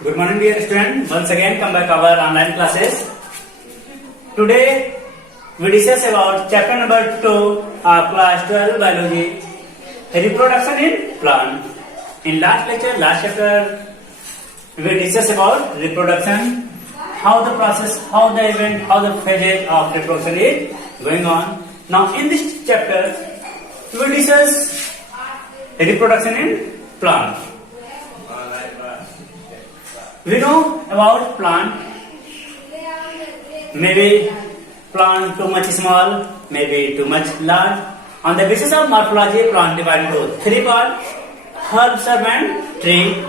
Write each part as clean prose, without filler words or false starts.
Good morning, dear student. Once again, come back our online classes. Today, we discuss about chapter number 2 of class 12 biology, reproduction in plant. In last lecture, last chapter, we discuss about reproduction, how the process, how the event, how the phase of reproduction is going on. Now, in this chapter, we discuss reproduction in plant. We know about plant, maybe plant too much small, maybe too much large. On the basis of morphology, plant divided into 3 parts: herb, shrub and tree.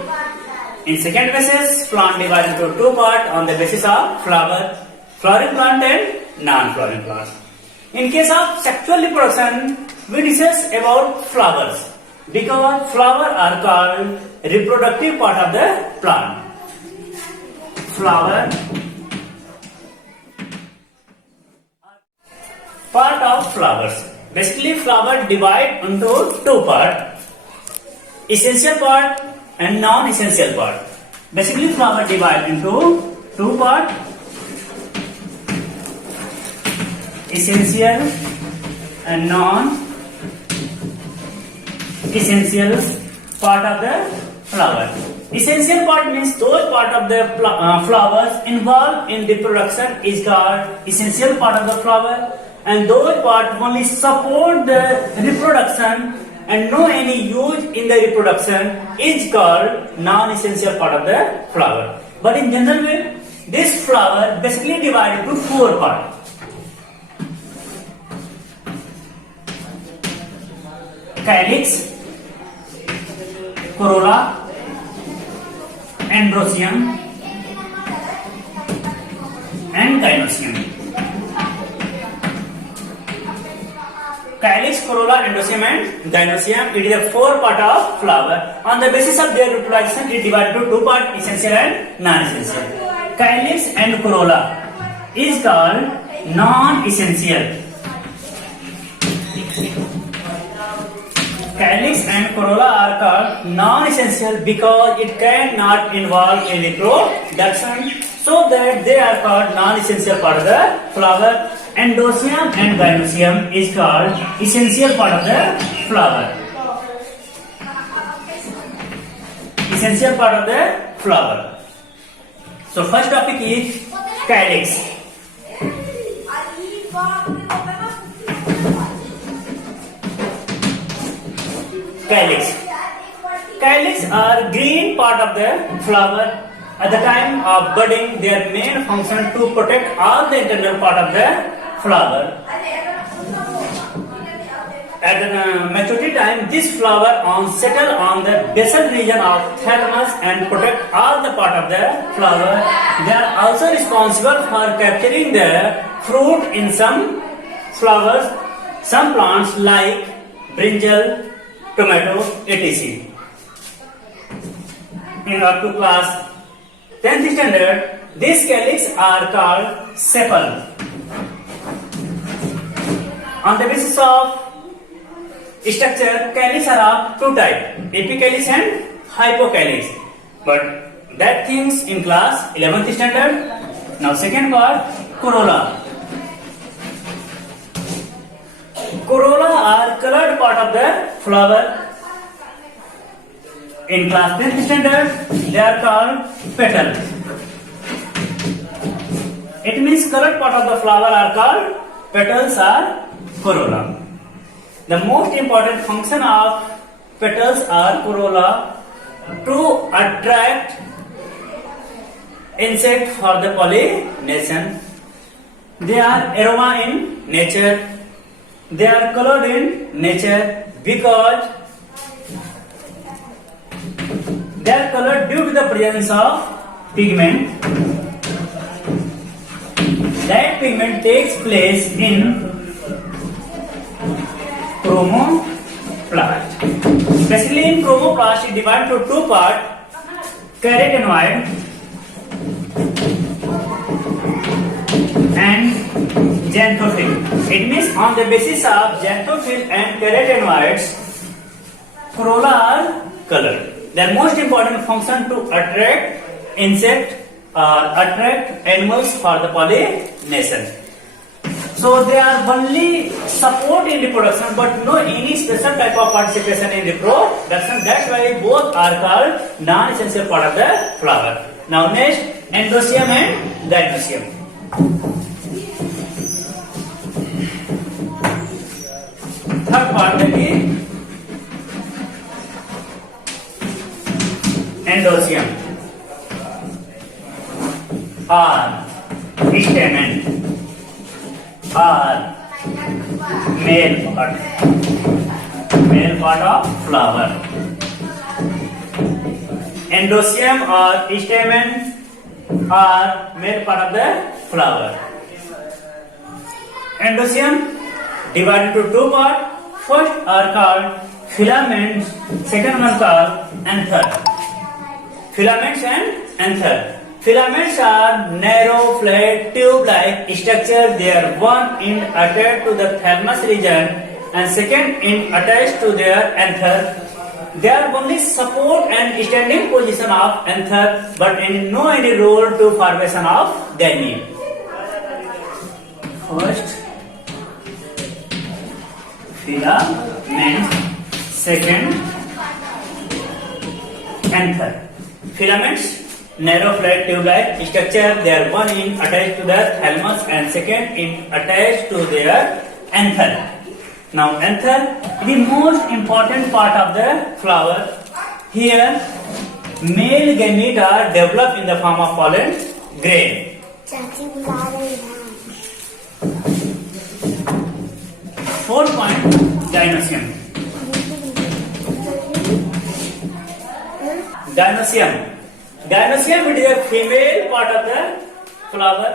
In second basis, plant divided into 2 parts on the basis of flower, flowering plant and non-flowering plant. In case of sexual reproduction, we discuss about flowers because flowers are called reproductive part of the plant. Flower, part of flowers. Basically, flower divide into 2 parts: essential part and non-essential part. Basically, flower divide into 2 parts: essential and non-essential part of the flower. Essential part means those part of the flowers involved in reproduction is called essential part of the flower, and those part only support the reproduction and no any use in the reproduction is called non-essential part of the flower. But in general way, this flower basically divided into 4 parts. Calyx, corolla, androecium and gynoecium. Calyx, corolla, androecium and gynoecium, it is a 4 part of flower. On the basis of their reproduction, it divided into 2 parts: essential and non-essential. Calyx and corolla is called non-essential. Calyx and corolla are called non-essential because it cannot involve in reproduction, so that they are called non-essential part of the flower. Androecium and gynoecium is called essential part of the flower. Essential part of the flower. So first topic is calyx. Calyx. Calyx are green part of the flower. At the time of budding, their main function to protect all the internal part of the flower. At the maturity time, this flower settle on the basal region of thalamus and protect all the part of the flower. They are also responsible for capturing the fruit in some flowers, some plants like brinjal, tomato, etc. In up to class 10th standard, these calyx are called sepal. On the basis of structure, calyx are of 2 types: epicalyx and hypocalyx. But that things in class 11th standard. Now second part, corolla. Corolla are colored part of the flower. In class 10th standard, they are called petal. It means colored part of the flower are called petals or corolla. The most important function of petals or corolla to attract insect for the pollination. They are aroma in nature. They are colored in nature because they are colored due to the presence of pigment. That pigment takes place in chromoplast. Basically, in chromoplast, it divides into 2 parts: carotenoid and xanthophil. It means on the basis of xanthophil and carotenoids, corolla are colored. Their most important function to attract insect or attract animals for the pollination. So they are only support in reproduction, but no any special type of participation in reproduction. That's why both are called non-essential part of the flower. Now next, endoecium and gynoecium. Third part will be endoecium or stamen or male part of flower. Endoecium or stamen or male part of the flower. Endoecium divided into two parts. First are called filaments, second one called anther. Filaments and anther. Filaments are narrow, flat, tube-like structure. They are one end attached to the thalamus region and second end attached to their anther. They are only support and standing position of anther, but no any role to formation of gyne. First, filament, second, anther. Filaments, narrow, flat, tube-like structure. They are one end attached to the thalamus and second end attached to their anther. Now, anther, the most important part of the flower. Here, male gamete are developed in the form of pollen grain. Fourth point, gynoecium. Gynoecium. Gynoecium is a female part of the flower.